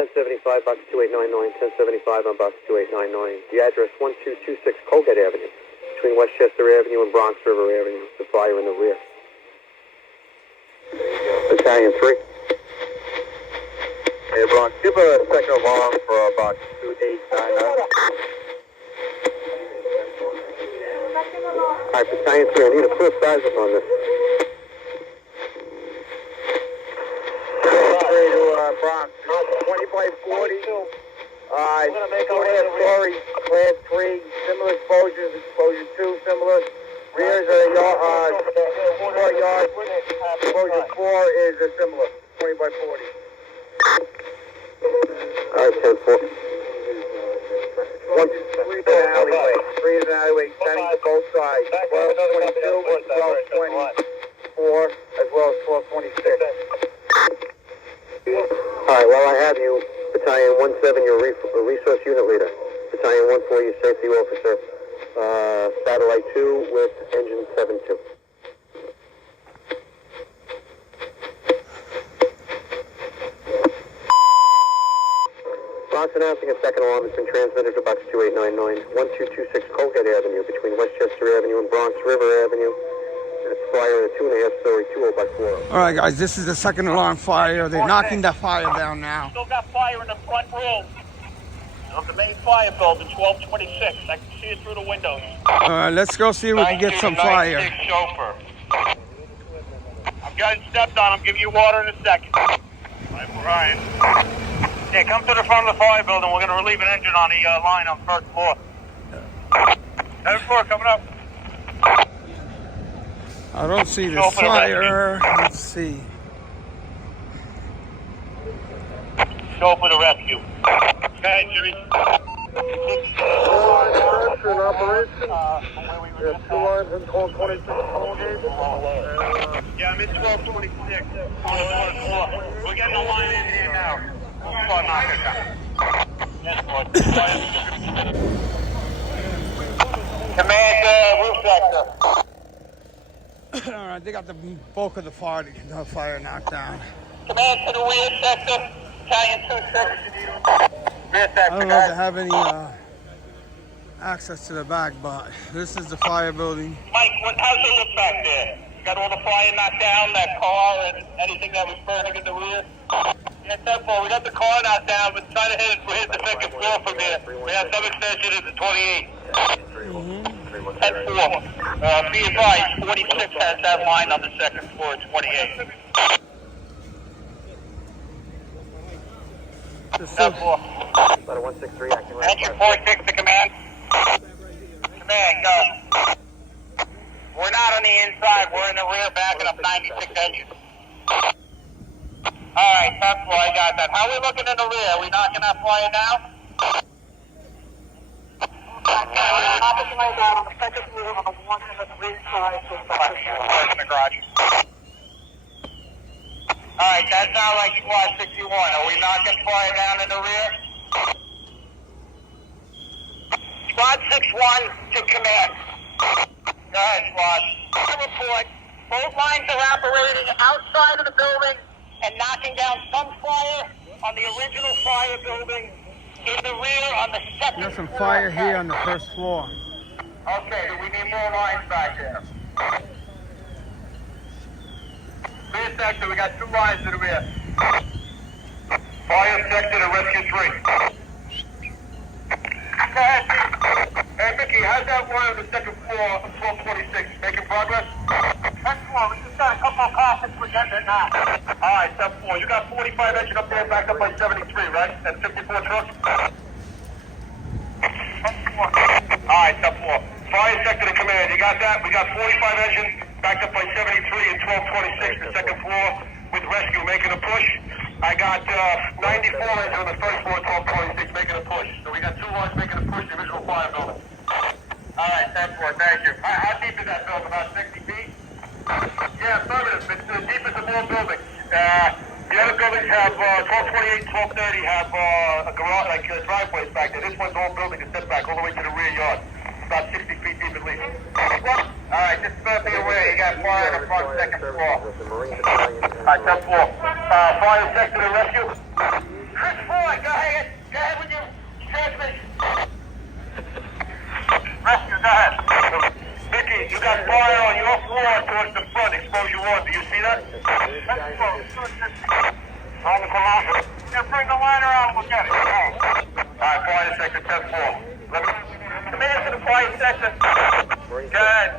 1075 box 2899, 1075 on box 2899. The address 1226 Colgate Avenue, between Westchester Avenue and Bronx River Avenue. The fire in the rear. Battalion 3. Hey, Bronx, give a second alarm for box 2899. Alright, Battalion 3, I need a full size up on this. Bronx, 20 by 40. Story, class 3, similar exposures, exposure 2, similar. Rears are 4 yards. Exposure 4 is a similar, 20 by 40. Alright, 10-4. 1, 3 is an alleyway. 3 is an alleyway, extending to both sides. 1222, 1224, as well as 1226. Alright, well I have you, Battalion 17, your resource unit leader. Battalion 14, your safety officer. Satellite 2 with engine 72. Bronx announcing a second alarm has been transmitted to box 2899, 1226 Colgate Avenue, between Westchester Avenue and Bronx River Avenue. It's fire at a 2.5-story 20 by 4. All right, guys, this is the second alarm fire. They're knocking that fire down now. Still got fire in the front room of the main fire building, 1226. I can see it through the windows. All right, let's go see if we can get some fire. Chauffeur. I'm getting stepped on. I'm giving you water in a second. Ryan. Yeah, come to the front of the fire building. We're going to relieve an engine on the line on first floor. Second floor coming up. I don't see the fire. Let's see. Show for the rescue. Okay, Jimmy. There's 2 lines in 1226 Colgate. Yeah, I'm in 1226. We're getting the line in here now. We'll knock it down. Command, roof sector. All right, they got the bulk of the fire knocked down. Command to the rear sector. Battalion 26. Rear sector, I don't know if they have any access to the back, but this is the fire building. Mike, how's it look back there? You got all the fire knocked down, that car and anything that was burning in the rear? Yeah, 10-4. We got the car knocked down, but trying to hit the second floor from here. We have some extension into 28. 10-4. Be advised, 46 has that line on the second floor at 28. 10-4. Letter 163 acting right. Engine 46 to command. Command, go. We're not on the inside. We're in the rear backing up 96 engine. Alright, 10-4, I got that. How are we looking in the rear? Are we knocking that fire down? Knocking my down on the second floor on the 1 and the 3 side. In the garage. Alright, that sounds like squad 61. Are we knocking fire down in the rear? Squad 61 to command. Go ahead, squad. Report. Both lines are operating outside of the building and knocking down some fire on the original fire building in the rear on the second There's some floor. fire here on the first floor. Okay, we need more lines back there. Rear sector, we got 2 lines to the rear. Fire sector to rescue 3. Go ahead. Hey, Mickey, how's that one on the second floor of 1226? Making progress? 10-4, we just got a couple of cars we're getting it now. Alright, 10-4. You got 45 engine up there, backed up by 73, right? And 54 trucks? 10-4. Alright, 10-4. Fire sector to command, you got that? We got 45 engine, backed up by 73 and 1226, the second floor, with rescue, making a push. I got 94 engine on the first floor, 1226, making a push. So we got 2 lines making a push, the original fire building. Alright, 10-4, thank you. How deep is that building? About 60 feet? Yeah, affirmative. It's the deepest of all buildings. The other buildings have 1228, 1230 have a garage, like driveways back there. This one's all building is set back all the way to the rear yard. About 60 feet deep at least. Alright, just be aware. You got fire on the front second floor. Alright, 10-4. Fire sector to rescue. Chris Ford, transmission. Rescue, go ahead. Vicky, you got fire on your floor towards the front, exposure 1. Do you see that? On the commotion. Yeah, bring the line around and we'll get it. Alright, fire sector 10-4. Command to the fire sector. Go ahead.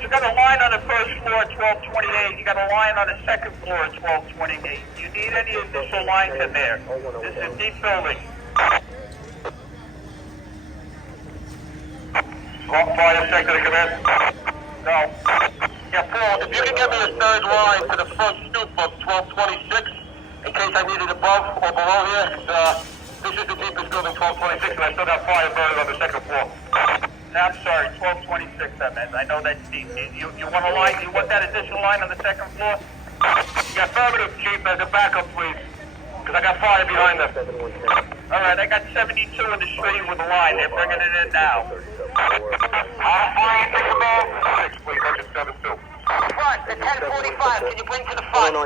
You got a line on the first floor at 1228. You got a line on the second floor at 1228. You need any additional lines in there. This is a deep building. Fire sector to command. No. Yeah, Paul, if you can give me a third line to the front stoop of 1226, in case I need it above or below here, this is the deepest building, 1226, and I still got fire burning on the second floor. I'm sorry, 1226, I meant. I know that's deep. You want a line? You want that additional line on the second floor? Yeah, affirmative, Chief, as a backup, please. Because I got fire behind them. All right, I got 72 in the street with a line. They're bringing it in now. Please, I just 72. Front, the 1045. Can you bring to the front?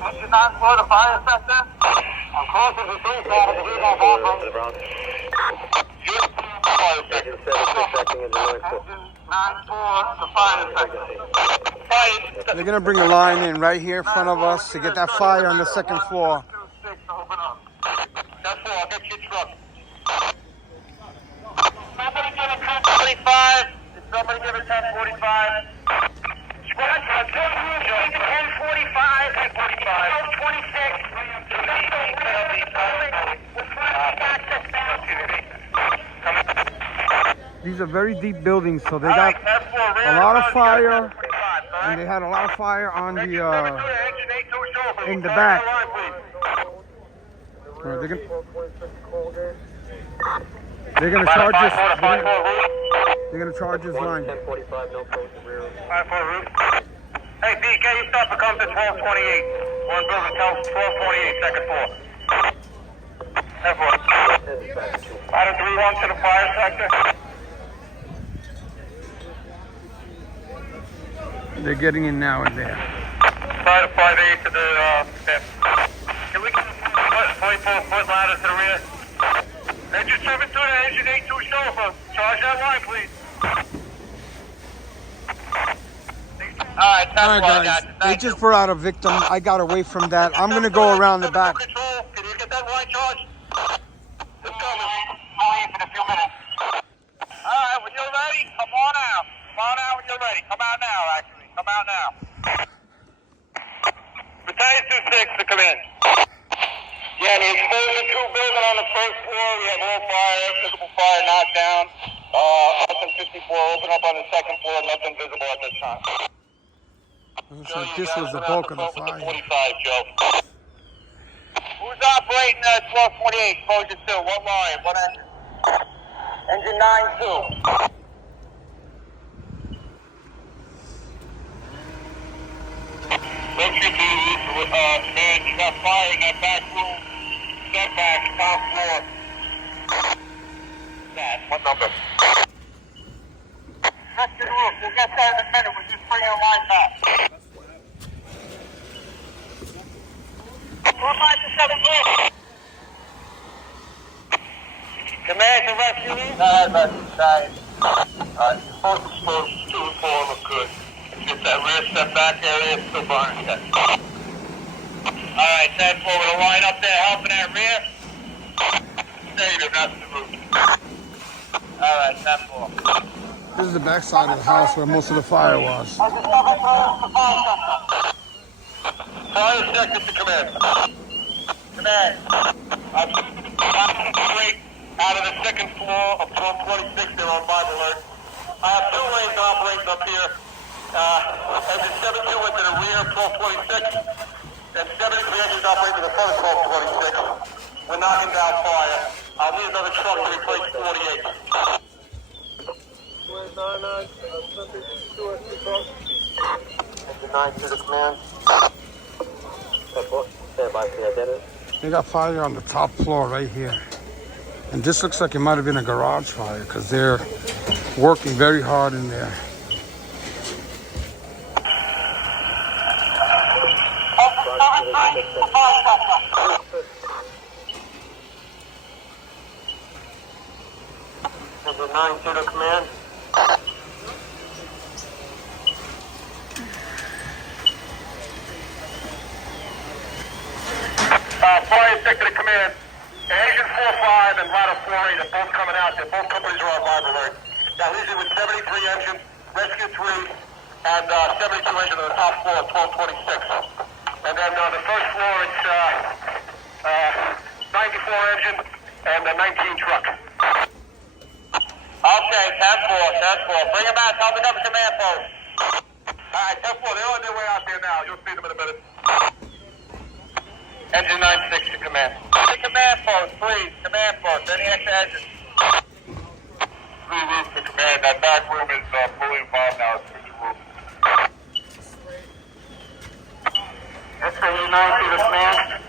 What's your 9-4, the fire sector? I'm close to the street side of the heat off from the Bronx. Engine 76 acting as a 9-4, the fire sector. They're gonna bring a line in right here in front of us to get that fire on the second floor. That's 4, I'll get your truck. Somebody give it 1045. Did somebody give it 1045? Squad, 1045, 1046. These are very deep buildings, so they got a lot of fire, and they had a lot of fire on the in the back. They're gonna charge us. They're gonna charge us line. Hey, D, can you stop and come to 1228? One building tells 1228, second floor. F4. Item 3-1 to the fire sector. They're getting in now in there. 5-8 to the fifth. Can we get 24-foot ladder to the rear? Engine 72 to engine 82 chauffeur. Charge that line, please. Alright, guys, they just brought out a victim. I got away from that. I'm gonna go around the back. Can you get that line charged? It's coming. I'll leave in a few minutes. Alright, when you're ready, come on out. Come on out when you're ready. Come out now, actually. Come out now. Battalion 26 to come in. Yeah, the exposure 2 building on the first floor. We have all fire, visible fire knocked down. Nothing 54 open up on the second floor. Nothing visible at this time. Looks like this was the bulk of the fire. 45, Joe. Who's operating 1228? Exposure 2. What line? What engine? Engine 9-2. Entry duty, man, you got fire in that back room. Setback, top floor. That, what number? That's the roof. We'll get that in a minute. We're just bringing a line back. 457 roof. Command to rescue me? Rescue, side. Alright, both exposed, 2 and 4 look good. Get that rear step back area, still burning that. Alright, 10-4 with a line up there helping that rear. Negative, that's the route. Alright, 10-4. This is the back side of the house where most of the fire was. Fire sector to command. Command. I'm straight out of the second floor of 1226. They're on 5 alert. I have 2 lanes operating up here. Engine 72 went to the rear of 1226. And 73 engines operating to the front of 1226. We're knocking down fire. I'll need another truck to replace 48. Engine 9 to the command. Stand by for the identity. They got fire on the top floor right here. And this looks like it might have been a garage fire because they're working very hard in there. Engine 9-2 to command. Fire sector to command. Engine 4-5 and ladder 4-8 are both coming out there. Both companies are on vibe alert. That leaves you with 73 engine, rescue 3, and 72 engine on the top floor, 1226. And then on the first floor, it's 94 engine and a 19 truck. Okay, task force. Bring them out. Tell them to come to command post. All right, task force. They're on their way out there now. You'll see them in a minute. Engine 9-6 to command. To command post, please. Command post. Any extra engines? 3 roof to command. That back room is fully involved now. It's 3 roof. That's for you, 9-2 to command.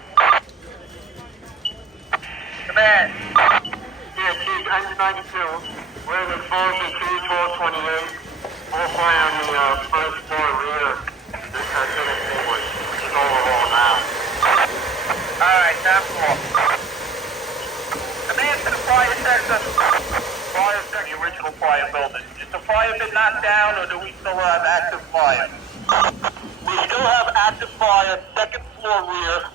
Command. Yeah, Chief, engine 92. We're in exposure to 1228. All fire on the first floor rear. This has been extinguished. It's overhaul now. Alright, time for. Command to the fire sector. Fire sector, original fire building. Is the fire been knocked down or do we still have active fire? We still have active fire, second floor rear.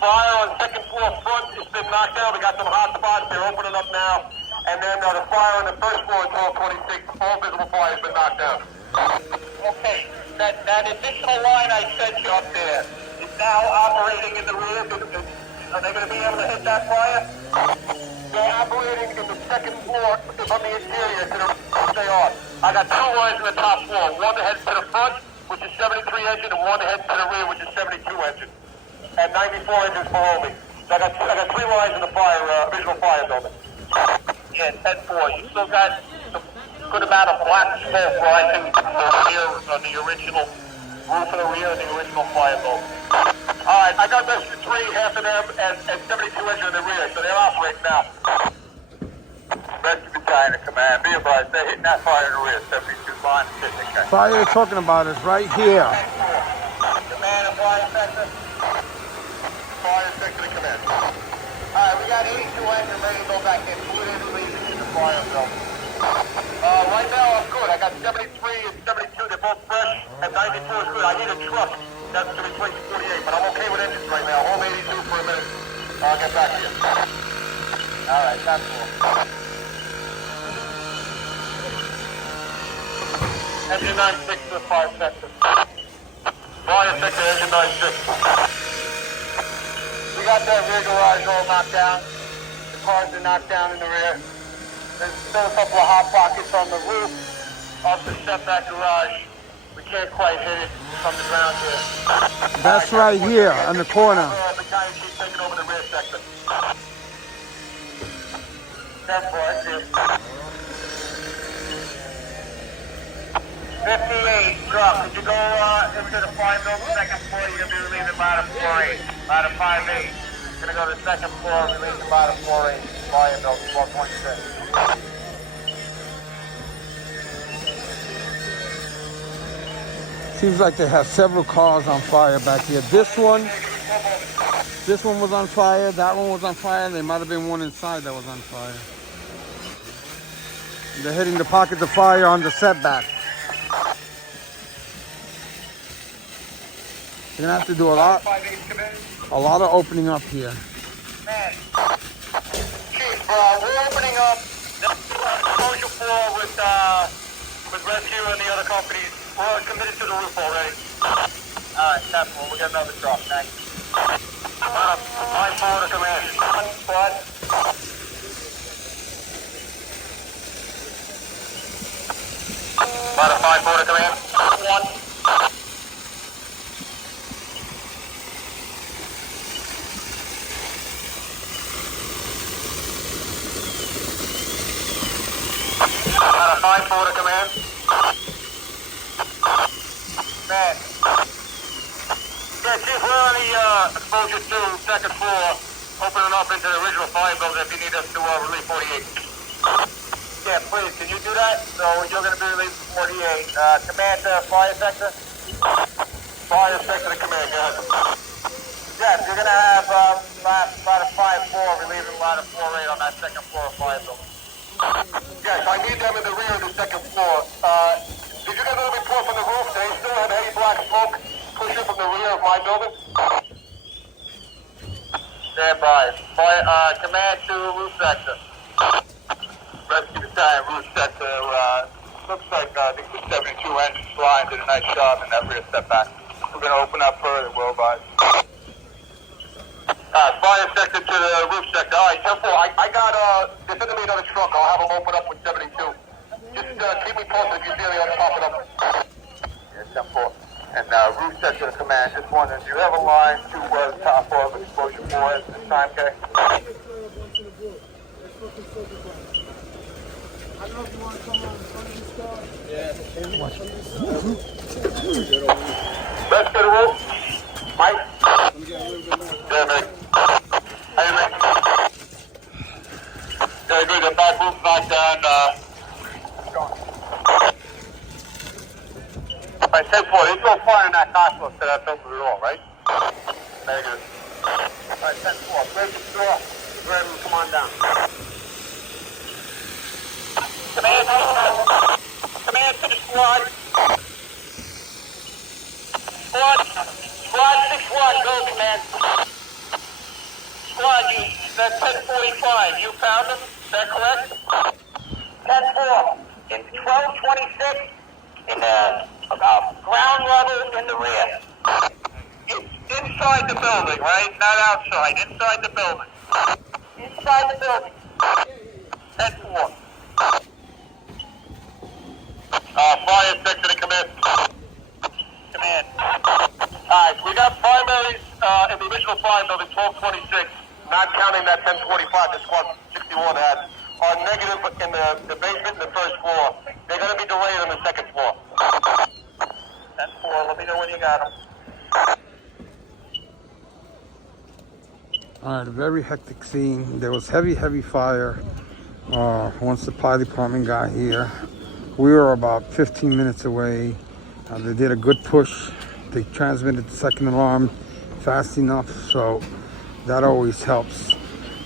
Fire on second floor front has been knocked down. We got some hot spots. They're opening up now. And then the fire on the first floor at 1226, all visible fire has been knocked down. Okay, that additional line I sent you up there is now operating in the rear. Are they going to be able to hit that fire? They're operating in the second floor on the interior to the stay on. I got 2 lines in the top floor. One that heads to the front, which is 73 engine, and one that heads to the rear, which is 72 engine. And 94 engines below me. So I got 3 lines in the visual fire building. Yeah, 10-4. You still got some good amount of black smoke rising on the original roof of the rear of the original fire building. Alright, I got rescue 3, half of them, and 72 engine in the rear, so they're operating now. Rescue battalion to command. Be advised, they're hitting that fire in the rear, 72 line and 50. Fire you're talking about is right here. Command and fire sector. Fire sector to command. Alright, we got 82 engine ready to go back in. Who didn't leave in the fire building? Right now I'm good. I got 73 and 72. They're both fresh, and 94 is good. I need a truck. That's to replace 48, but I'm okay with engines right now. Hold 82 for a minute. I'll get back to you. Alright, that's cool. Engine 9-6 to the fire sector. Fire sector, engine 9-6. We got that rear garage all knocked down. The cars are knocked down in the rear. There's still a couple of hot pockets on the roof of the setback garage. We can't quite hit it from the ground here. That's right here on the corner. Battalion chief taking over the rear sector. 10-4, I see it. 58, drop. Could you go into the fire building, second floor? You're going to be relieving ladder 4-8. Ladder 5-8. You're going to go to the second floor, relieving ladder 4-8. Fire building, 1226. Seems like they have several cars on fire back here. This one was on fire. That one was on fire. There might have been one inside that was on fire. They're hitting the pockets of fire on the setback. You're gonna have to do a lot of opening up here. Man, Chief, we're opening up the social floor with Rescue and the other companies. We're committed to the roof already. Alright, that's cool. We got another drop. Thanks. 5-4 to command. Squad. About a 5-4 to command. 1. About a 5-4 to command. Man. Yeah, Chief, we're on the exposure 2, second floor, opening up into the original fire building if you need us to relieve 48. Yeah, please, can you do that? So you're going to be relieved from 48. Command fire sector? Fire sector to command, go ahead. Yes, you're going to have about a 5-4 relieving ladder 4-8 on that second floor of fire building. Yes, I need them in the rear of the second floor. Did you get a report from the roof? They still have heavy black smoke pushing from the rear of my building? Stand by. Command to roof sector. Rescue battalion, roof sector. Looks like the 272 engine flying did a nice job in that rear setback. We're going to open up further, will advise. Fire sector to the roof sector. All right, 10-4. I got, they're sending me another truck. I'll have them open up with 72. Just keep me posted if you see any other popping up. Yeah, 10-4. And roof sector to command. Just wondering, do you have a line to the top floor of exposure 4 at this time, Kay? I don't know if you want to come on in front of this car. Yeah. Let's get a roll. Mike? Yeah, mate. Hey, mate. Very good. The back roof knocked down. Alright, 10-4. There's no fire in that hospital to that building at all, right? Negative. Alright, 10-4. Break the door. Grab him. Come on down. Command to the squad. Squad 6-1, go command. Squad, that's 1045. You found them? Is that correct? 10-4. In 1226, in the ground level in the rear. It's inside the building, right? Not outside. Inside the building. Inside the building. 10-4. Fire sector to command. Command. Alright, we got primaries in the original fire building, 1226, not counting that 1045 that squad 61 had, are negative in the basement and the first floor. They're going to be delayed on the second floor. 10-4, let me know when you got them. All right, a very hectic scene. There was heavy fire once the fire department got here. We were about 15 minutes away. They did a good push. They transmitted the second alarm fast enough, so that always helps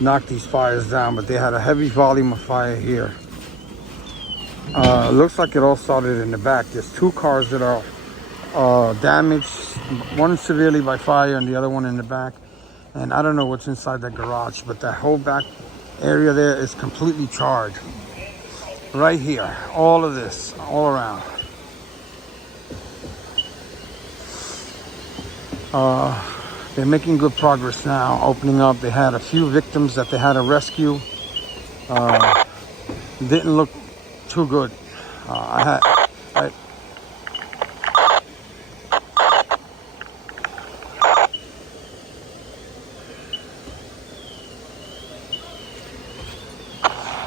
knock these fires down. But they had a heavy volume of fire here. Looks like it all started in the back. There's two cars that are damaged, one severely by fire and the other one in the back. And I don't know what's inside that garage, but that whole back area there is completely charred. Right here, all of this, all around. They're making good progress now, opening up. They had a few victims that they had to rescue. Didn't look too good.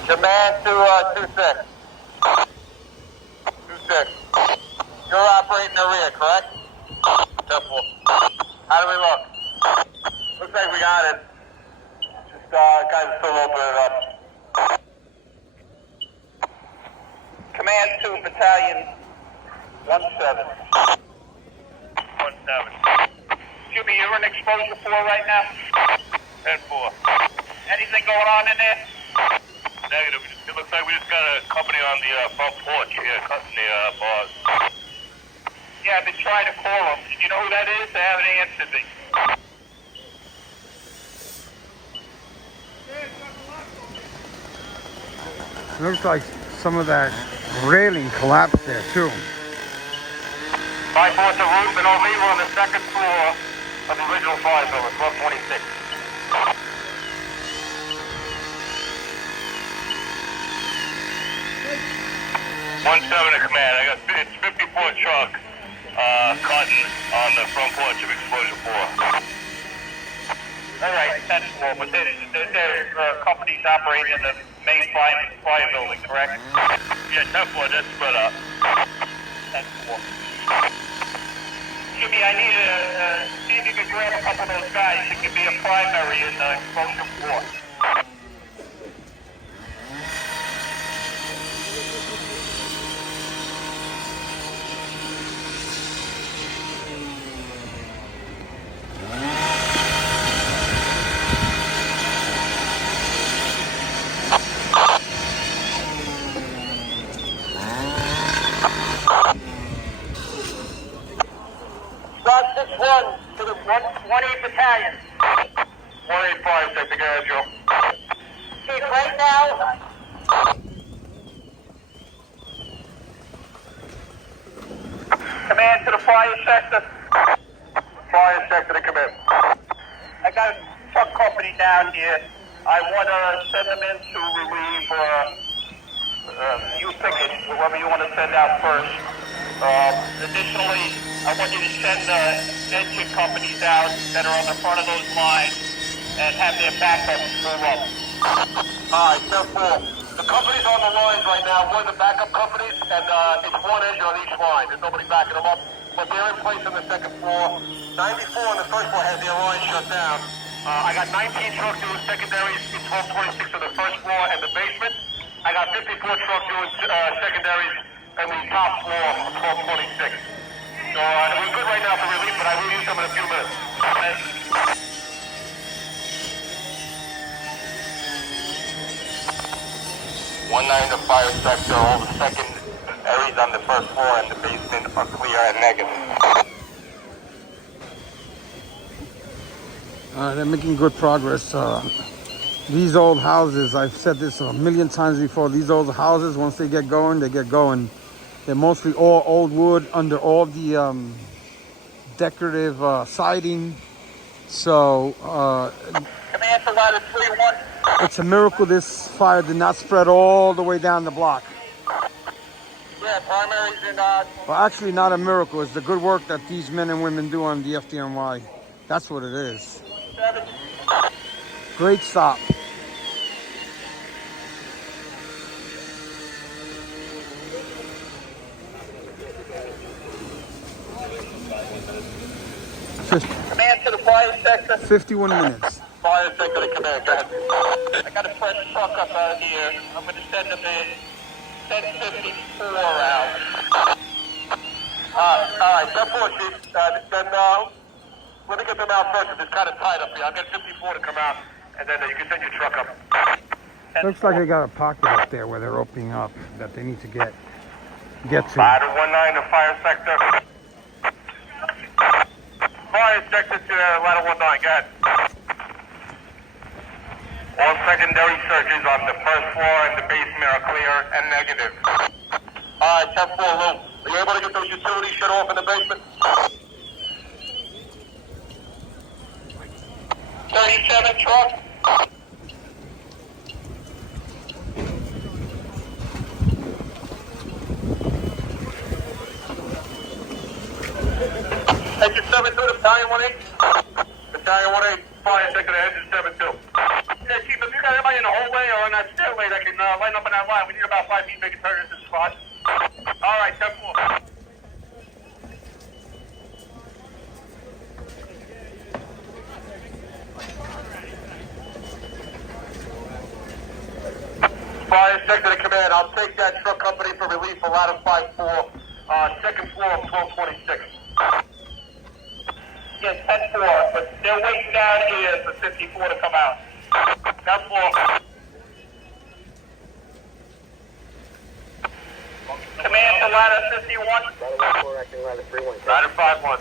Command to 2-6. 2-6. You're operating the rear, correct? 10-4. How do we look? Looks like we got it. Just guys are still opening it up. Command to battalion 17. 17. Jimmy, you're in exposure 4 right now? 10-4. Anything going on in there? Negative. It looks like we just got a company on the front porch here, cutting the bars. Yeah, I've been trying to call them. You know who that is? They haven't answered me. Looks like some of that railing collapsed there too. 5-4 to roof and OV. We're on the second floor of the original fire building, 1226. 17 to command. I got it's 54 truck cutting on the front porch of exposure 4. All right, 10-4. But there's companies operating in the main fire building, correct? Yeah, 10-4. That's spread up. 10-4. Jimmy, I need to see if you can grab a couple of those guys. It could be a primary in exposure 4. to the 1-8 Battalion. 185, sector, go ahead, Joe. Chief, right now, command to the fire sector. Fire sector to command. I got a truck company down here. I want to send them in to relieve, you pick it, whoever you want to send out first. Additionally, I want you to send the engine companies out that are on the front of those lines and have their backup move up. Alright, 10-4. The companies on the lines right now, we're the backup companies, and it's one engine on each line. There's nobody backing them up, but they're in place on the second floor. 94 on the first floor has their line shut down. I got 19 trucks doing secondaries in 1226 on the first floor and the basement. I got 54 trucks doing secondaries on the top floor of 1226. So we're good right now for relief, but I will use them in a few minutes. Okay. 19 to fire sector, all the secondaries on the first floor and the basement are clear and negative. They're making good progress. These old houses, I've said this a million times before, these old houses, once they get going, they get going. They're mostly all old wood under all the decorative siding. So Command to ladder 3-1. it's a miracle this fire did not spread all the way down the block. Yeah, primaries in, Well, actually not a miracle. It's the good work that these men and women do on the FDNY. That's what it is. 7. Great stop. Command to the fire sector. 51 minutes. Fire sector to command, go ahead. I got a fresh truck up out here. I'm going to send them in 10:54 out. Alright, 10-4, Chief. Then let me get them out first. It's kind of tight up here. I'll get 54 to come out, and then you can send your truck up. Looks like they got a pocket up there where they're opening up that they need to get to. Ladder 19 to fire sector. Fire sector to ladder 19, go ahead. All secondary searches on the first floor and the basement are clear and negative. Alright, 10-4, Lou. Are you able to get those utilities shut off in the basement? 37 truck. Engine 7-2 to Battalion 1-8. Battalion 1-8, fire sector to engine 7-2. Yeah, Chief, if you got anybody in the hallway or on that stairway that can line up on that line, we need about 5 feet to make a turn in this spot. Alright, 10-4. Fire sector to command. I'll take that truck company for relief for ladder 5-4, second floor of 1226. Yes, 10-4, but they're waiting down here for 54 to come out. 10-4. Command to ladder 51. Ladder 4 acting ladder 3-1. Ladder 5-1.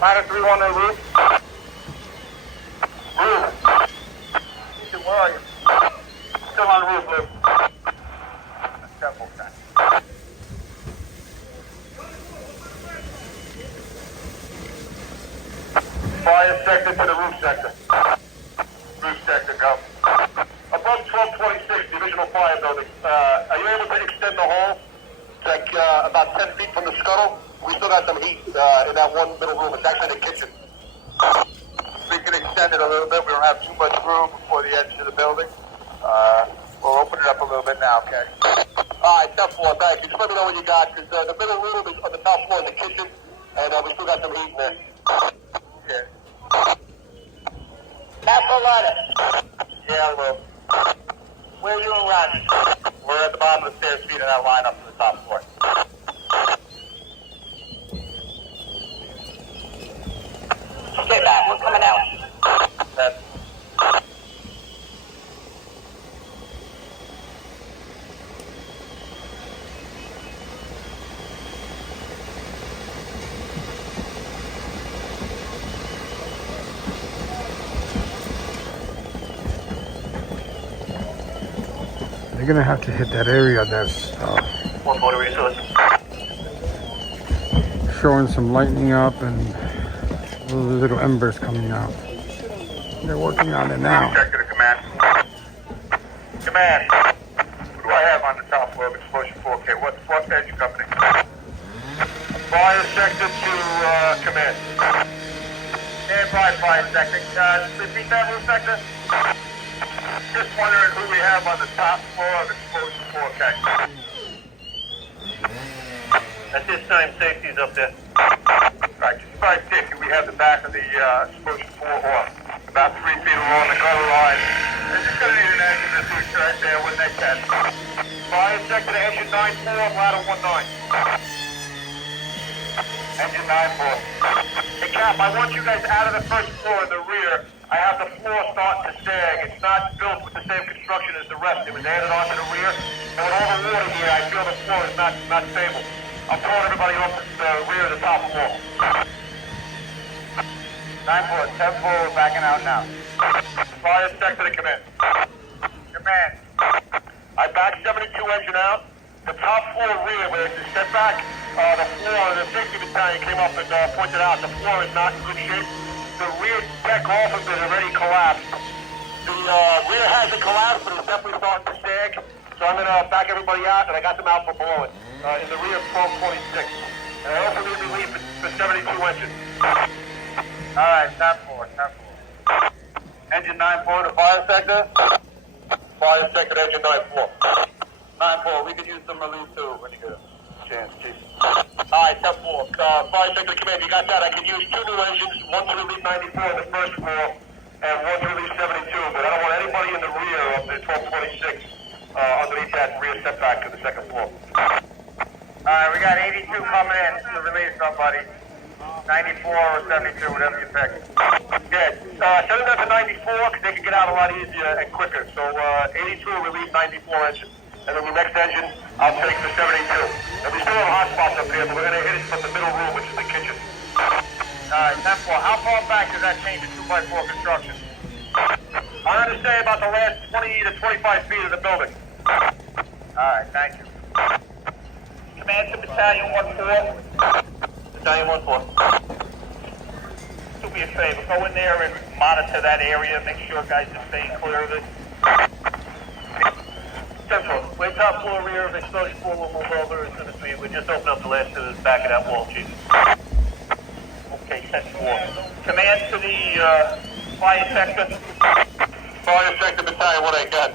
Ladder 3-1 on roof. Roof. Where are you? Still on roof, Lou. Temple, okay. Fire sector to the roof sector. Roof sector, go. Above 1226, divisional fire building. Are you able to extend the hole? It's like about 10 feet from the scuttle. We still got some heat in that one middle room. It's actually the kitchen. We can extend it a little bit. We don't have too much room before the edge of the building. We'll open it up a little bit now, okay? All right, top floor, thank you. Just let me know what you got, because the middle room is on the top floor in the kitchen, and we still got some heat in there. Yeah. Castle ladder. Yeah, Lou. Where are you and Ron? We're at the bottom of the stairs, feeding that line up to the top floor. Stay back, we're coming out. They're gonna have to hit that area that's 140 resource. showing some lightning up and little embers coming out. They're working on it now. Sector to command. Command. What do I have on the top floor of exposure 4K? What's engine company? Fire sector to command. Stand by, fire sector. Repeat that, roof sector. Just wondering who we have on the top floor of exposure 4K. At this time, safety's up there. Right, just by safety, we have the back of the exposure 4 off. About 3 feet along the gutter line. They're just going to need an engine to switch right there when they can. Fire sector to engine 9-4, ladder 1-9. Engine 9-4. Hey Cap, I want you guys out of the first floor in the rear. I have the floor starting to sag. It's not built with the same construction as the rest. It was added onto the rear. And with all the water here, I feel the floor is not stable. I'm pulling everybody off the rear of the top floor. 9-4, 10-4, we're backing out now. Fire sector to command. Command. I backed 72 engine out. The top floor rear, where it's a step back, the floor, the safety battalion came up and pointed out the floor is not in good shape. The rear deck off of it already collapsed. The rear hasn't collapsed, but it's definitely starting to sag. So I'm going to back everybody out, and I got them out from below it. In the rear of 1226. And I also need relief for 72 engine. Alright, 10-4, 10-4. Engine 9-4 to fire sector. Fire sector, engine 9-4. 9-4, we could use some relief too when you get a chance, Chief. Alright, 10-4. Fire sector command, you got that? I can use 2 new engines, one to relief 94 on the first floor, and one to relief 72, but I don't want anybody in the rear of the 1226 underneath that rear setback to the second floor. Alright, we got 82 coming in to relieve somebody. 94 or 72, whatever you pick. Yeah, send them to 94 because they can get out a lot easier and quicker. So 82 will relieve 94 engine. And then the next engine, I'll take the 72. And we still have hot spots up here, but we're going to hit it from the middle room, which is the kitchen. Alright, 10-4. How far back does that change to 2x4 construction? I'm going to say about the last 20 to 25 feet of the building. Alright, thank you. Command to Battalion 1-4. Battalion 1-4. Do me a favor, go in there and monitor that area, make sure guys are staying clear of it. 10-4. Wait, top floor, rear of exposure 4 will move over as soon as we just open up the last to the back of that wall, Chief. Okay, 10-4. Command to the fire sector. Fire sector battalion, what I got?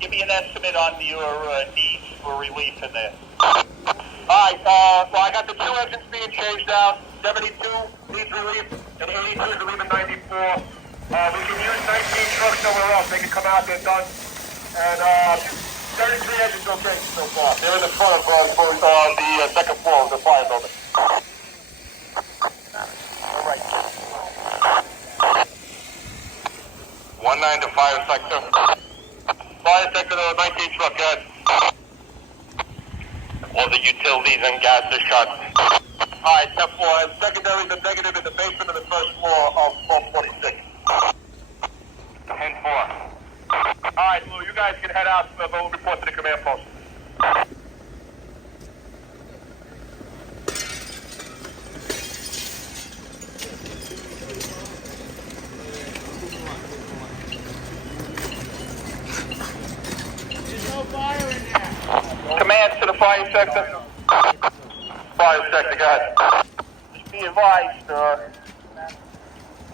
Give me an estimate on your needs for relief in there. Alright, well I got the 2 engines being changed out, 72 needs relief, and 82 is relieving 94. We can use 19 trucks somewhere else, they can come out, they're done. And 33 engines okay so far. They're in the front of the second floor of the fire building. Alright. 1-9 to fire sector. Fire sector to 19 truck, guys. All the utilities and gas are shut. Alright, 10-4. And secondary, the negative in the basement of the first floor of 1246. 10-4. Alright, Lou, you guys can head out, but we'll report to the command post. Command to the fire sector. Fire sector, guys. Just be advised,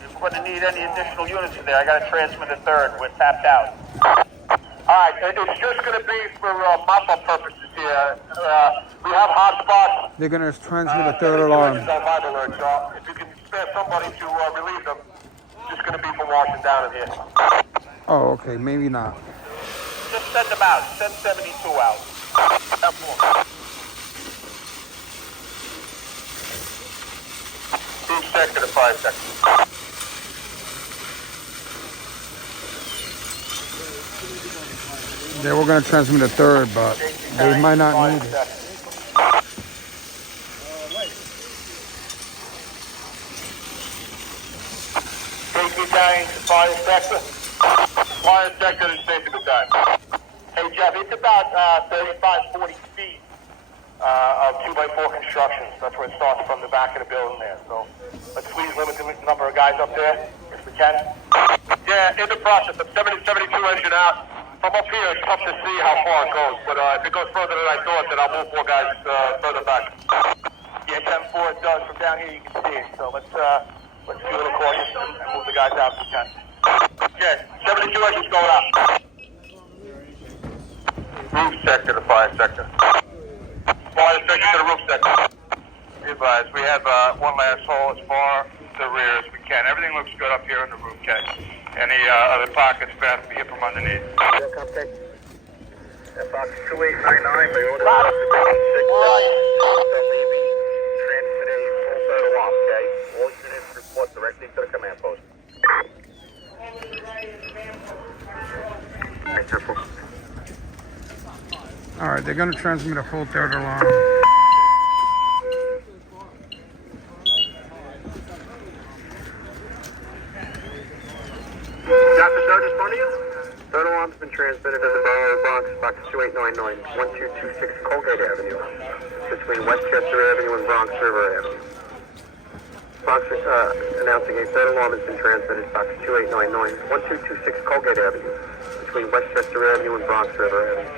if we're going to need any additional units in there, I got to transmit a third. We're tapped out. Alright, it's just going to be for mop-up purposes here. We have hot spots. They're gonna transmit a third alarm. If you can spare somebody to relieve them, it's just going to be for washing down in here. Oh, okay, maybe not. Just send them out. Send 72 out. Team sector to fire sector. They were gonna transmit a third, but they might not need it. Safety battalion to fire sector. Fire sector to safety battalion. Hey, Jeff, it's about 35, 40 feet of 2x4 construction. That's where it starts from the back of the building there. So let's please limit the number of guys up there if we can. Yeah, in the process of 72 engine out. From up here, it's tough to see how far it goes, but if it goes further than I thought, then I'll move 4 guys further back. Yeah, 10-4 it does. From down here, you can see it. So let's be a little cautious and move the guys out if we can. Yeah, 72 engines going out. Roof sector to fire sector. Fire sector to the roof sector. Be advised, we have one last hole as far to the rear as we can. Everything looks good up here on the roof, okay? Any other pockets that we hit from underneath? Fox 2899, by order of 6 leaving, transmit a full set alarm, okay? All units report directly to the command post. All right, they're going to transmit a full third alarm. Dr. Third in front of you? Third alarm's been transmitted to the Borough of Bronx, Fox 2899, 1226 Colgate Avenue, between Westchester Avenue and Bronx River Avenue. Fox announcing a third alarm has been transmitted, Fox 2899, 1226 Colgate Avenue, between Westchester Avenue and Bronx River Avenue.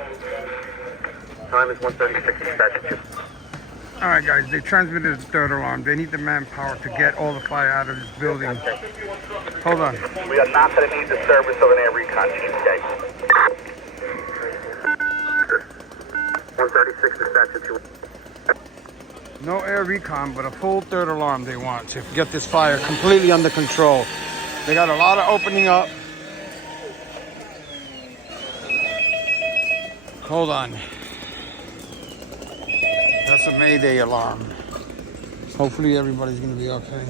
Time is 1:36 dispatch. All right, guys, they transmitted the third alarm. They need the manpower to get all the fire out of this building. Hold on. We are not going to need the service of an air recon team, okay? 136 dispatch. No air recon, but a full third alarm they want to get this fire completely under control. They got a lot of opening up. Hold on. That's a Mayday alarm. Hopefully everybody's going to be okay.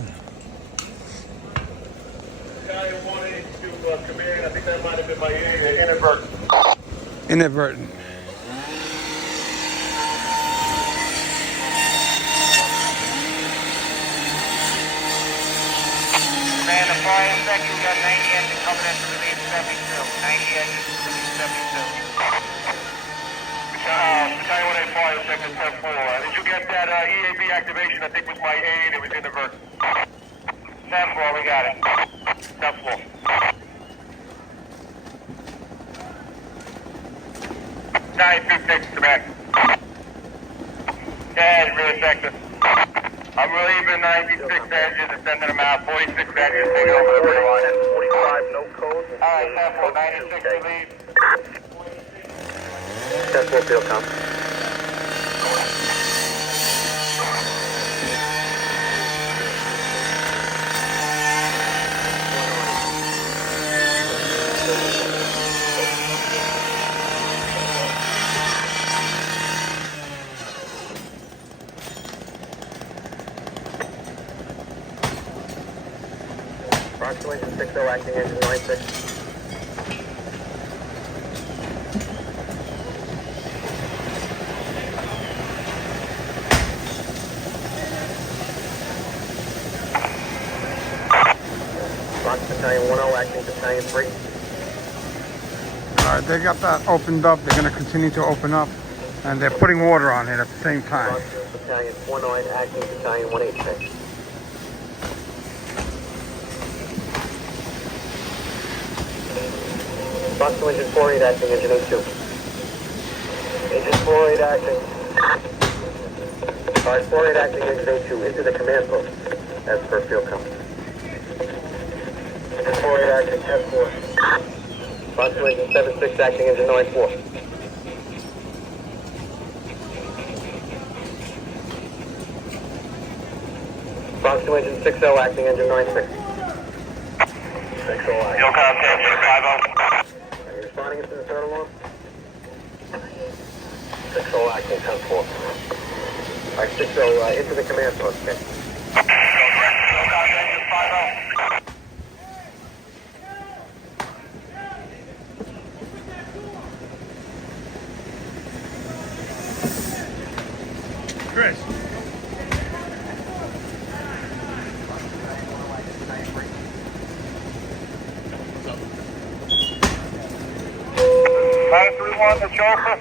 Guy wanted to command, I think that might have been my inadvertent. Inadvertent. Man, the fire section got 90 engine coming in to relieve 72. 90 engines to relieve 72. Battalion 1A Fire Sector 10-4. Did you get that EAB activation? I think was my aid. It was inadvertent. 10-4, we got it. 10-4. 956, command. Yeah, rear sector. I'm relieving 96 engines and sending them out. 46 engines taking over the rear line. 45, no code. Alright, 10-4, 96 relieve. 10-4, field com. Approximately 60 acting engine 96. Battalion 10, acting Battalion 3. All right, they got that opened up. They're going to continue to open up, and they're putting water on it at the same time. Battalion 19, acting Battalion 186. Bronx engine 48, acting engine 82. Engine 48, acting. Alright, 48, acting engine 82 into the command post as per field company. 48 acting 10-4. Bronx engine 76 acting engine 94. Bronx engine 60 acting engine 96. 60 acting. You'll contact 50. Are you responding into the third alarm? 60 acting 10-4. Alright, 60 into the command post, okay. You'll contact 50. Chris. Fire 3 3-1, the chauffeur.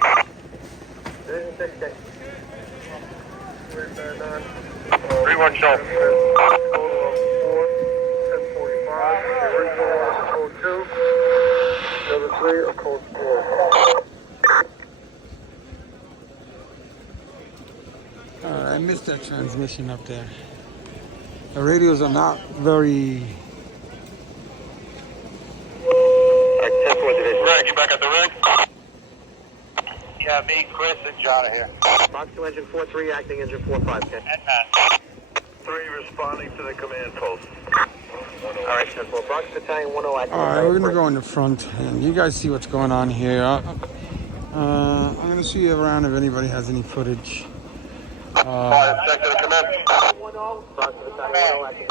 3-1 chauffeur. I missed that transmission up there. The radios are not very... Rig, you back at the rig? Yeah, me, Chris, and John are here. Box 2, engine 4-3, acting engine 4-5, Ken. And Matt. 3 responding to the command post. All right, 10-4. Bronx Battalion 10, acting. All right, we're gonna go in the front, and you guys see what's going on here. I'm gonna see around if anybody has any footage. Fire sector to command. Bronx Battalion 10, acting.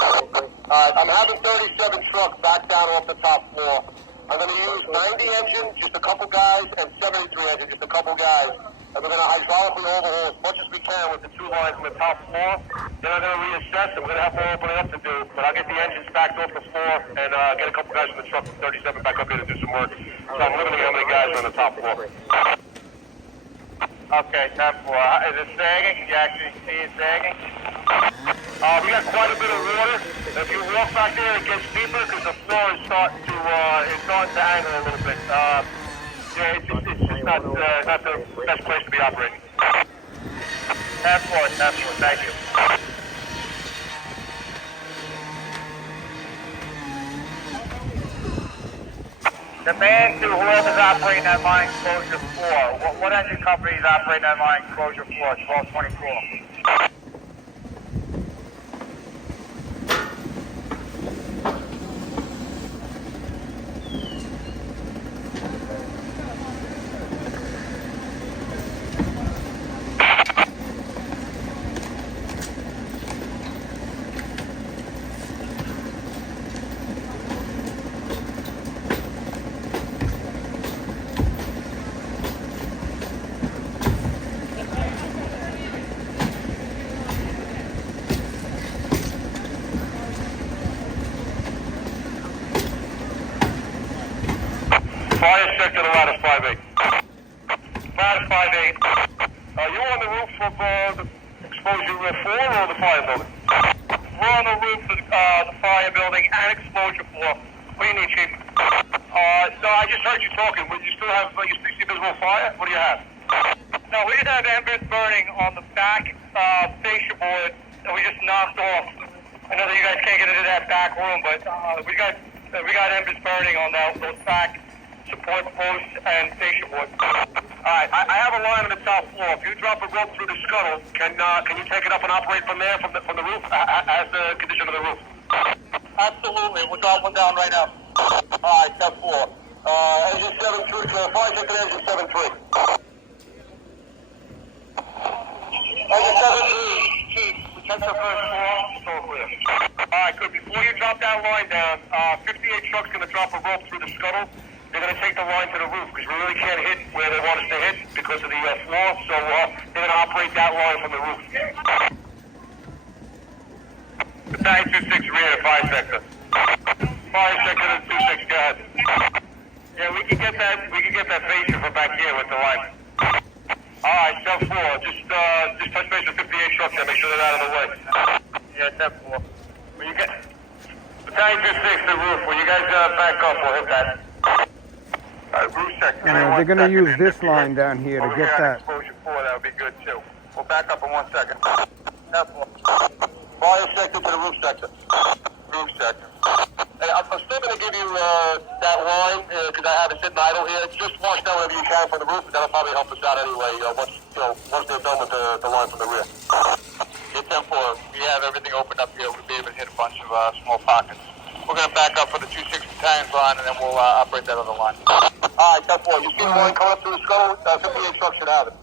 Alright, I'm having 37 trucks back down off the top floor. I'm going to use 90 engine, just a couple guys, and 73 engine, just a couple guys. And we're going to hydraulically overhaul as much as we can with the 2 lines from the top floor. Then I'm going to reassess it. We're going to have more opening up to do, but I'll get the engines backed off the floor and get a couple guys from the truck from 37 back up here to do some work. So I'm limiting how many guys are on the top floor. Okay, 10-4. Is it sagging? Can you actually see it sagging? We got quite a bit of water. If you walk back there, it gets deeper because the floor is starting to angle a little bit. Yeah, it's just not the best place to be operating. 10-4, thank you. The man to whoever's operating that line closure 4. What engine company is operating that line closure 4? 1224. Fire sector to ladder 5-8. Ladder 5-8. Are you on the roof of the exposure 4 or the fire building? We're on the roof of the fire building and exposure floor. What do you need, Chief? So I just heard you talking. You still see visible fire? What do you have? No, we just have embers burning on the back fascia board that we just knocked off. I know that you guys can't get into that back room, but we got embers burning on those back support posts and fascia board. Alright, I have a line on the top floor. If you drop a rope through the scuttle, can you take it up and operate from there, from the roof, as the condition of the roof? Absolutely. We'll drop one down right now. Alright, top floor. Engine 7-3, fire sector engine 7-3. Engine 7-3. Chief, we checked the first floor. So clear. Alright, good. Before you drop that line down, 58 truck's going to drop a rope through the scuttle. They're going to take the line to the roof because we really can't hit where they want us to hit because of the floor. So they're going to operate that line from the roof. Battalion 26 rear, fire sector. Fire sector to 26, go ahead. Yeah, we can get that fascia from back here with the line. All right, 10-4. Just touch base with 58 trucks and make sure they're out of the way. Yeah, 10-4. When you get Battalion 26 the roof, will you guys back up? We'll hit that. Roof sector. They're gonna use this line down here to get that. Exposure 4, that would be good too. We'll back up in 1 second. 10-4. Fire sector to the roof sector. Roof sector. Hey, I'm still going to give you that line because I have it sitting idle here. Just wash down whatever you can from the roof, and that'll probably help us out anyway. Once they're done with the line from the rear. Yeah, 10-4. We have everything opened up here. We'll be able to hit a bunch of small pockets. We're going to back up for the 26 Battalions line, and then we'll operate that other line. All right, 10-4. You see the line coming up through the scuttle? 58 trucks should have it.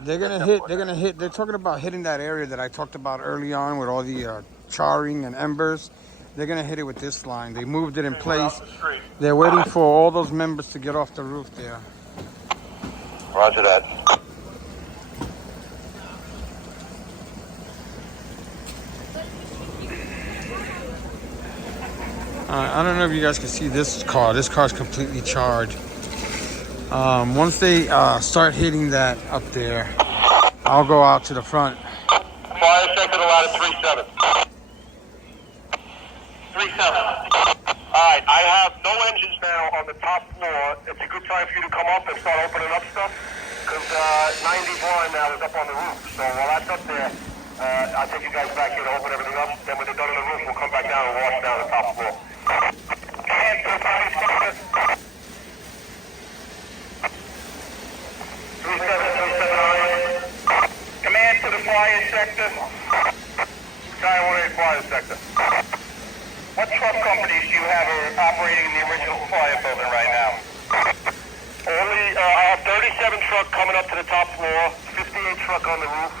They're gonna hit. They're talking about hitting that area that I talked about early on with all the charring and embers. They're gonna hit it with this line. They moved it in place. They're waiting for all those members to get off the roof there. Roger that. I don't know if you guys can see this car. This car's completely charred. Once they start hitting that up there, I'll go out to the front. Fire sector to ladder 37. 37. Alright, I have no engines now on the top floor. It's a good time for you to come up and start opening up stuff, because 90 blind now is up on the roof. So while that's up there, I'll take you guys back here to open everything up. Then when they're done on the roof, we'll come back down and wash down the top floor. Command to the fire sector. 37379. Command to the fire sector. Guy 18 fire sector. What truck companies do you have operating in the original fire building right now? Only I have 37 truck coming up to the top floor, 58 truck on the roof,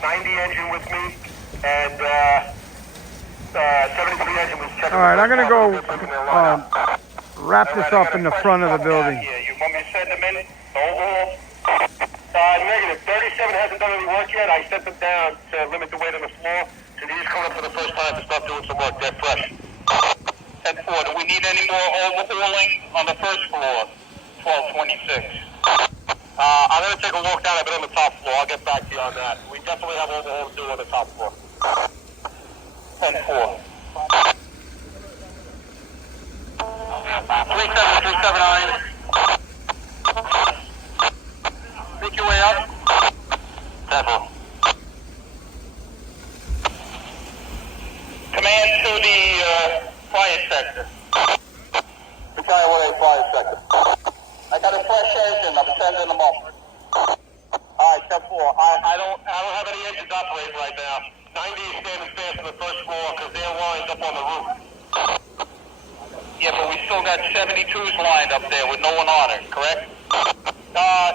90 engine with me, and 73 engine was checking. All right, I'm gonna go wrap this up in the front of the building. You want me to send them in? Overhaul? Negative. 37 hasn't done any work yet. I sent them down to limit the weight on the floor. So they just come up for the first time to start doing some work. They're fresh. 10-4. Do we need any more overhauling on the first floor? 1226. I'm going to take a walk down a bit on the top floor. I'll get back to you on that. We definitely have overhaul to do on the top floor. 10-4. 37379. Make your way up. 10-4. Command to the fire sector. Battalion 18 fire sector. I got a fresh engine. I'm sending them up. Alright, 10-4. I don't have any engines operating right now. 90 is standing fast on the first floor because they're lined up on the roof. Yeah, but we still got 72s lined up there with no one on it, correct?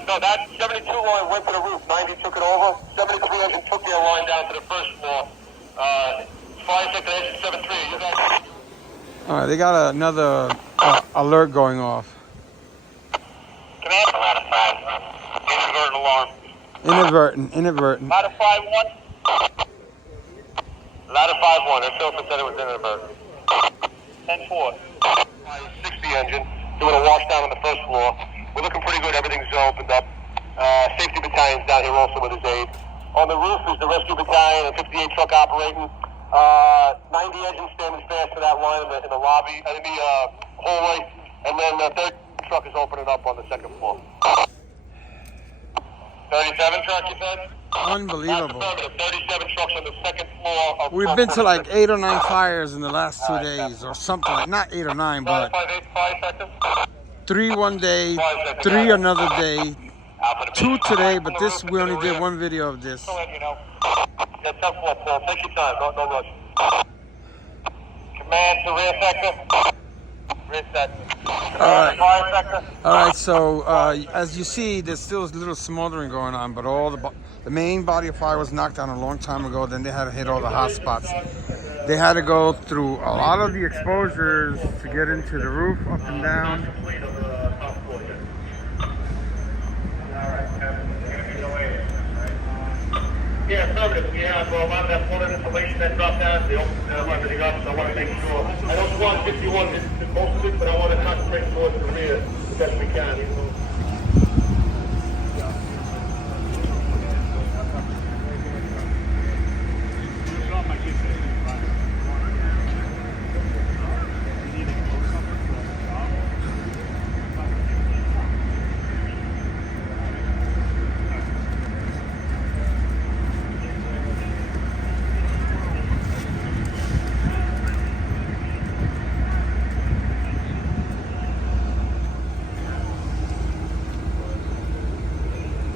No, that 72 line went to the roof. 90 took it over. 73 engine took their line down to the first floor. Fire sector engine 73. You guys. All right, they got another alert going off. Command to ladder 5. Inadvertent alarm. Inadvertent. Ladder 5-1. Ladder 5-1. Their filter said it was inadvertent. 10-4. 60 engine doing a wash down on the first floor. We're looking pretty good. Everything's opened up. Safety battalion's down here also with his aide. On the roof is the rescue battalion and 58 truck operating. 90 engine standing fast to that line in the lobby, in the hallway, and then the third truck is opening up on the second floor. 37 truck, you said? Unbelievable. 37 trucks on the second floor. We've been to like 8 or 9 fires in the last 2 days, or something like, not 8 or 9, but 3 one day, 3 another day, 2 today, but this, we only did 1 video of this. Yeah, 10-4, Paul. Take your time. No rush. Command to rear sector. Rear sector. All right. Fire sector. All right, so as you see, there's still a little smoldering going on, but all the main body of fire was knocked down a long time ago. Then they had to hit all the hot spots. They had to go through a lot of the exposures to get into the roof, up and down. Yeah, affirmative. We have a lot of that flooded installation that dropped down. They opened everything up, so I want to make sure. I don't want 51 to most of it, but I want to concentrate towards the rear as best we can.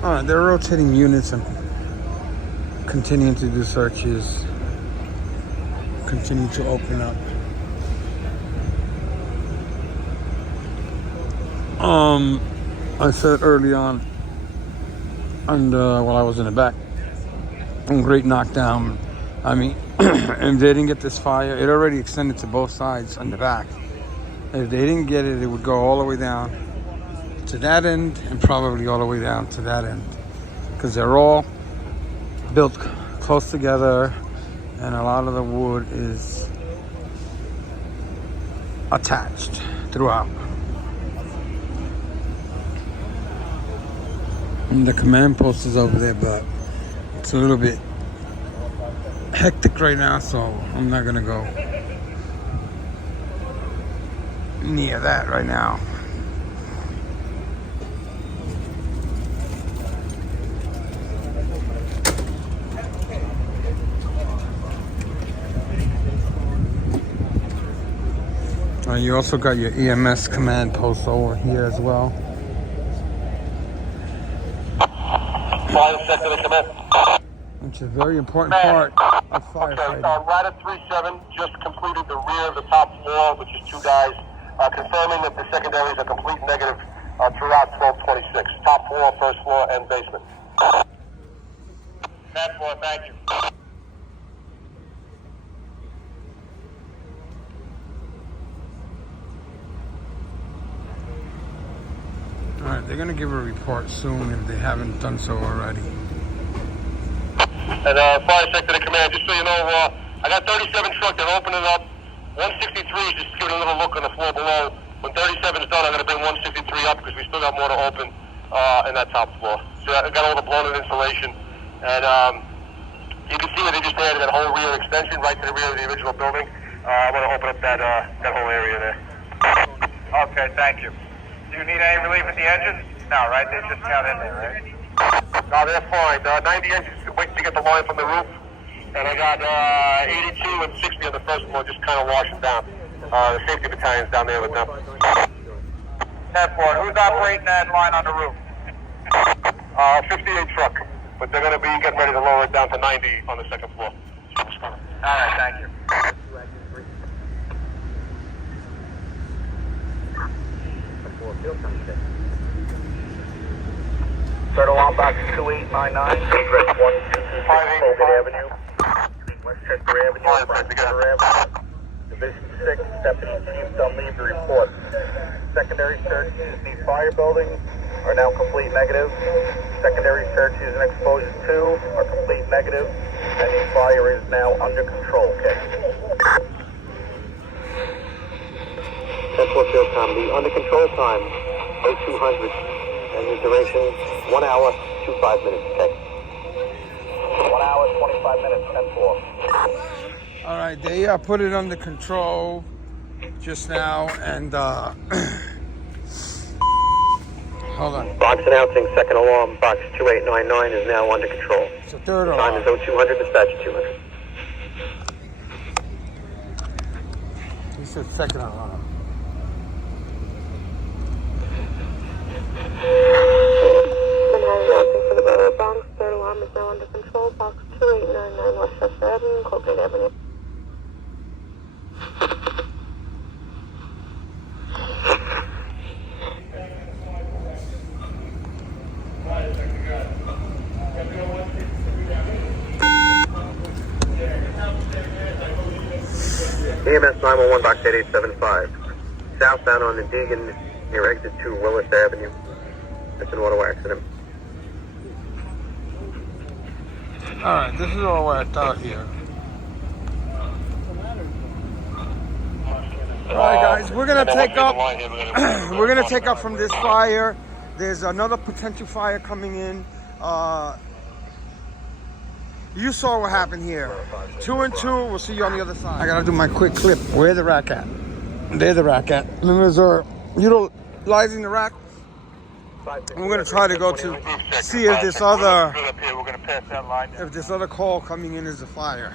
All right, they're rotating units and continuing to do searches, continue to open up. I said early on, and while I was in the back, great knockdown. I mean, if they didn't get this fire, it already extended to both sides on the back. If they didn't get it, it would go all the way down to that end and probably all the way down to that end, because they're all built close together and a lot of the wood is attached throughout. And the command post is over there, but it's a little bit hectic right now, so I'm not gonna go near that right now. You also got your EMS command post over here as well. 5 sector to command. Which is a very important part of firefighting. Okay, ladder 37 just completed the rear of the top floor, which is 2 guys, confirming that the secondaries are complete negative throughout 1226. Top floor, first floor, and basement. That floor, thank you. Alright, they're gonna give a report soon if they haven't done so already. And fire sector to command, just so you know, I got 37 truck, they're opening up. 163 is just giving a little look on the floor below. When 37 is done, I'm going to bring 163 up because we still got more to open in that top floor. So I got all the blown-in insulation. And you can see where they just added that whole rear extension right to the rear of the original building. I'm going to open up that whole area there. Okay, thank you. Do you need any relief at the engines? No, right? They just got in there, right? No, they're fine. 90 engines waiting to get the line from the roof. And I got 82 and 60 on the first floor just kind of washing down. The safety battalion's down there with them. 10-4, who's operating that line on the roof? 58 truck. But they're going to be getting ready to lower it down to 90 on the second floor. All right, thank you. Third alarm box 2899, address 1225 Colgate Avenue, Westchester Avenue, Bronx Avenue. Division 6, Deputy Chief Dunley, the report. Secondary searches in the fire building are now complete negative. Secondary searches in exposure 2 are complete negative, and the fire is now under control. Okay. 10-4 field time. The under control time 0200, and the duration 1 hour 25 minutes. Okay. 1 hour 25 minutes. 10-4. All right, they put it under control just now, and hold on. Box announcing second alarm, box 2899 is now under control. It's the third Time alarm. is 0200, dispatch 200. He said second alarm. Announcing for the Bronx, third alarm is now under control. Box 2899 Westchester Avenue, Colgate Avenue. EMS 911, box 8875. Southbound on the Deegan near exit 2 Willis Avenue. It's an auto accident. All right, this is all worked out here. All right, guys, we're gonna take up. We're gonna take up from this fire. There's another potential fire coming in. You saw what happened here. 2 and 2. We'll see you on the other side. I gotta do my quick clip. Where's the rack at? There's the rack at. Members are utilizing the rack. And we're gonna try to go to see if this other call coming in is a fire.